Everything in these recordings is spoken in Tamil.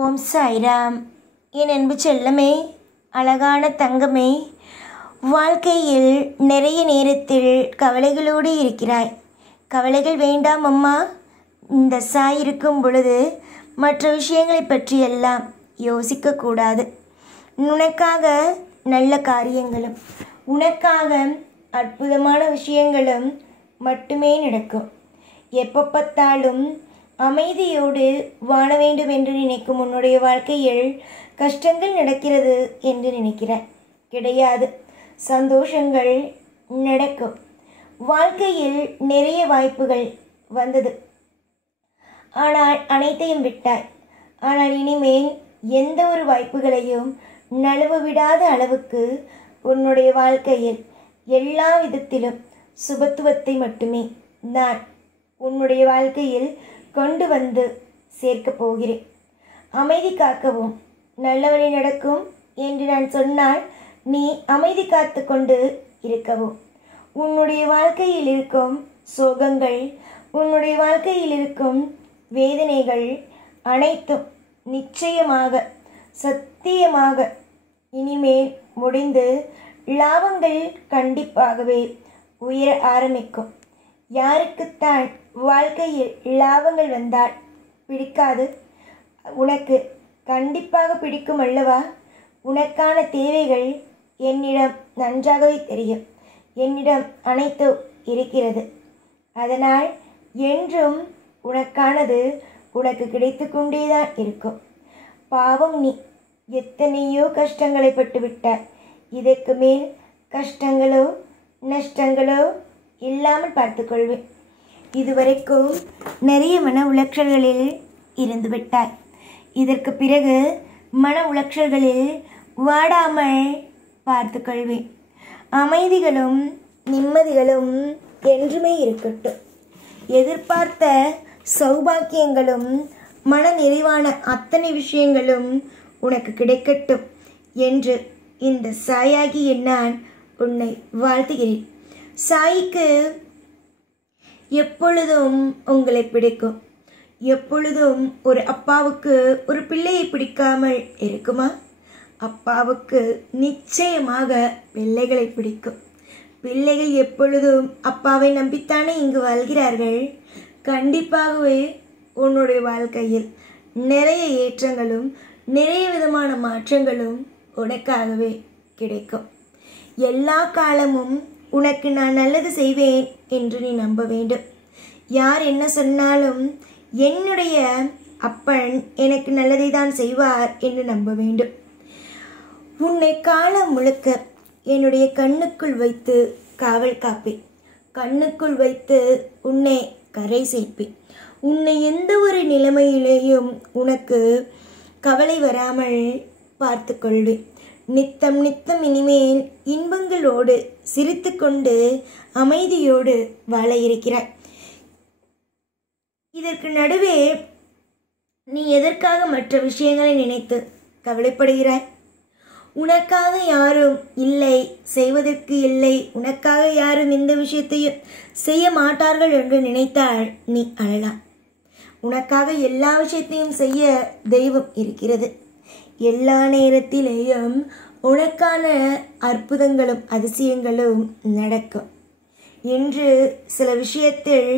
ஓம் சாய்ராம். என் அன்பு செல்லமே, அழகான தங்கமே, வாழ்க்கையில் நிறைய நேரத்தில் கவலைகளோடு இருக்கிறாய். கவலைகள் வேண்டாம் அம்மா. இந்த சாய் இருக்கும் பொழுது மற்ற விஷயங்களை பற்றியெல்லாம் யோசிக்கக்கூடாது. உனக்காக நல்ல காரியங்களும் உனக்காக அற்புதமான விஷயங்களும் மட்டுமே நடக்கும். எப்போ பார்த்தாலும் அமைதியோடு வாழ வேண்டும் என்று நினைக்கும் உன்னுடைய வாழ்க்கையில் கஷ்டங்கள் நடக்கிறது என்று நினைக்கிறாய். கிடையாது, சந்தோஷங்கள் நடக்கும். வாழ்க்கையில் நிறைய வாய்ப்புகள் வந்தது, ஆனால் அனைத்தையும் விட்டாய். ஆனால் இனிமேல் எந்த ஒரு வாய்ப்புகளையும் நழுவ விடாத அளவுக்கு உன்னுடைய வாழ்க்கையில் எல்லா விதத்திலும் சுபத்துவத்தை மட்டுமே நான் உன்னுடைய வாழ்க்கையில் கொண்டு வந்து சேர்க்கப் போகிறேன். அமைதி காக்கவும் நல்ல வழி நடக்கும் என்று நான் சொன்னால் நீ அமைதி காத்து கொண்டு இருக்கவும். உன்னுடைய வாழ்க்கையில் இருக்கும் சோகங்கள், உன்னுடைய வாழ்க்கையில் இருக்கும் வேதனைகள் அனைத்தும் நிச்சயமாக சத்தியமாக இனிமேல் முடிந்து லாபங்கள் கண்டிப்பாகவே உயர ஆரம்பிக்கும். யாருக்குத்தான் வாழ்க்கையில் லாபங்கள் வந்தால் பிடிக்காது? உனக்கு கண்டிப்பாக பிடிக்கும் அல்லவா? உனக்கான தேவைகள் என்னிடம் நன்றாகவே தெரியும். என்னிடம் அனைத்தும் இருக்கிறது. அதனால் என்றும் உனக்கானது உனக்கு கிடைத்து கொண்டேதான் இருக்கும். பாவம், நீ எத்தனையோ கஷ்டங்களை பட்டுவிட்டாய். இதற்கு மேல் கஷ்டங்களோ நஷ்டங்களோ இல்லாமல் பார்த்துக்கொள்வேன். இதுவரைக்கும் நிறைய மன உளைச்சல்களில் இருந்து விட்டாய். இதற்கு பிறகு மன உளைச்சல்களில் வாடாமல் பார்த்துக்கொள்வேன். அமைதிகளும் நிம்மதிகளும் என்றுமே இருக்கட்டும். எதிர்பார்த்த சௌபாக்கியங்களும் மன நிறைவான அத்தனை விஷயங்களும் உனக்கு கிடைக்கட்டும் என்று இந்த சாயாகிய நான் உன்னை வாழ்த்துகிறேன். சாய்க்கு எப்பொழுதும் உங்களை பிடிக்கும். எப்பொழுதும் ஒரு அப்பாவுக்கு ஒரு பிள்ளையை பிடிக்காமல் இருக்குமா? அப்பாவுக்கு நிச்சயமாக பிள்ளைகளை பிடிக்கும். பிள்ளைகள் எப்பொழுதும் அப்பாவை நம்பித்தானே இங்கு வாழ்கிறார்கள். கண்டிப்பாகவே உன்னுடைய வாழ்க்கையில் நிறைய ஏற்றங்களும் நிறைய விதமான மாற்றங்களும் உனக்காகவே கிடைக்கும். எல்லா காலமும் உனக்கு நான் நல்லது செய்வேன் என்று நீ நம்ப வேண்டும். யார் என்ன சொன்னாலும் என்னுடைய அப்பன் எனக்கு நல்லதை தான் செய்வார் என்று நம்ப வேண்டும். உன்னை காலம் முழுக்க என்னுடைய கண்ணுக்குள் வைத்து காவல் காப்பேன். கண்ணுக்குள் வைத்து உன்னை கரை சேர்ப்பேன். உன்னை எந்த ஒரு நிலைமையிலேயும் உனக்கு கவலை வராமல் பார்த்து கொள்வேன். நித்தம் நித்தம் இனிமேல் இன்பங்களோடு சிரித்து கொண்டு அமைதியோடு வாழ இருக்கிறாய். இதற்கு நடுவே நீ எதற்காக மற்ற விஷயங்களை நினைத்து கவலைப்படுகிறாய்? உனக்காக யாரும் இல்லை, செய்வதற்கு இல்லை. உனக்காக யாரும் எந்த விஷயத்தையும் செய்ய மாட்டார்கள் என்று நினைத்தால் நீ அழலாம். உனக்காக எல்லா விஷயத்தையும் செய்ய தெய்வம் இருக்கிறது. எல்லா நேரத்திலேயும் உனக்கான அற்புதங்களும் அதிசயங்களும் நடக்கும். என்று சில விஷயத்தில்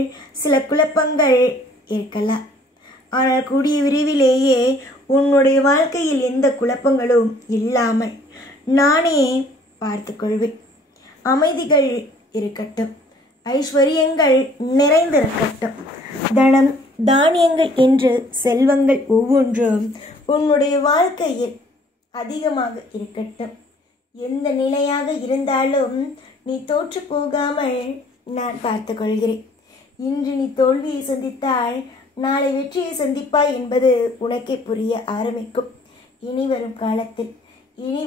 சில குழப்பங்கள் இருக்கலாம். ஆனால் கூடிய விரைவிலேயே உன்னுடைய வாழ்க்கையில் எந்த குழப்பங்களும் இல்லாமல் நானே பார்த்து கொள்வேன். அமைதிகள் இருக்கட்டும், ஐஸ்வர்யங்கள் நிறைந்திருக்கட்டும், தனம் தானியங்கள் என்று செல்வங்கள் ஒவ்வொன்றும் உன்னுடைய வாழ்க்கையில் அதிகமாக இருக்கட்டும். எந்த நிலையாக இருந்தாலும் நீ தோற்று போகாமல் நான் பார்த்து கொள்கிறேன். இன்று நீ தோல்வியை சந்தித்தால் நாளை வெற்றியை சந்திப்பாய் என்பது உனக்கே புரிய ஆரம்பிக்கும். இனி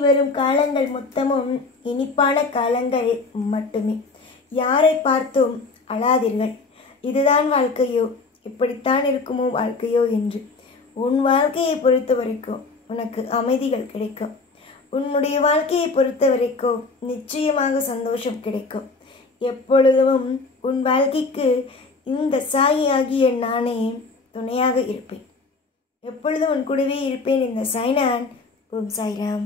வரும் காலங்கள் மொத்தமும் இனிப்பான காலங்கள் மட்டுமே. யாரை பார்த்தும் அழாதீர்கள். இதுதான் வாழ்க்கையோ, இப்படித்தான் இருக்குமோ வாழ்க்கையோ என்று. உன் வாழ்க்கையை பொறுத்த வரைக்கும் உனக்கு அமைதிகள் கிடைக்கும். உன்னுடைய வாழ்க்கையை பொறுத்த வரைக்கும் நிச்சயமாக சந்தோஷம் கிடைக்கும். எப்பொழுதும் உன் வாழ்க்கைக்கு இந்த சாயி ஆகிய நானே துணையாக இருப்பேன். எப்பொழுதும் உன் கூடவே இருப்பேன். இந்த சைனான். ஓம் சாய்ராம்.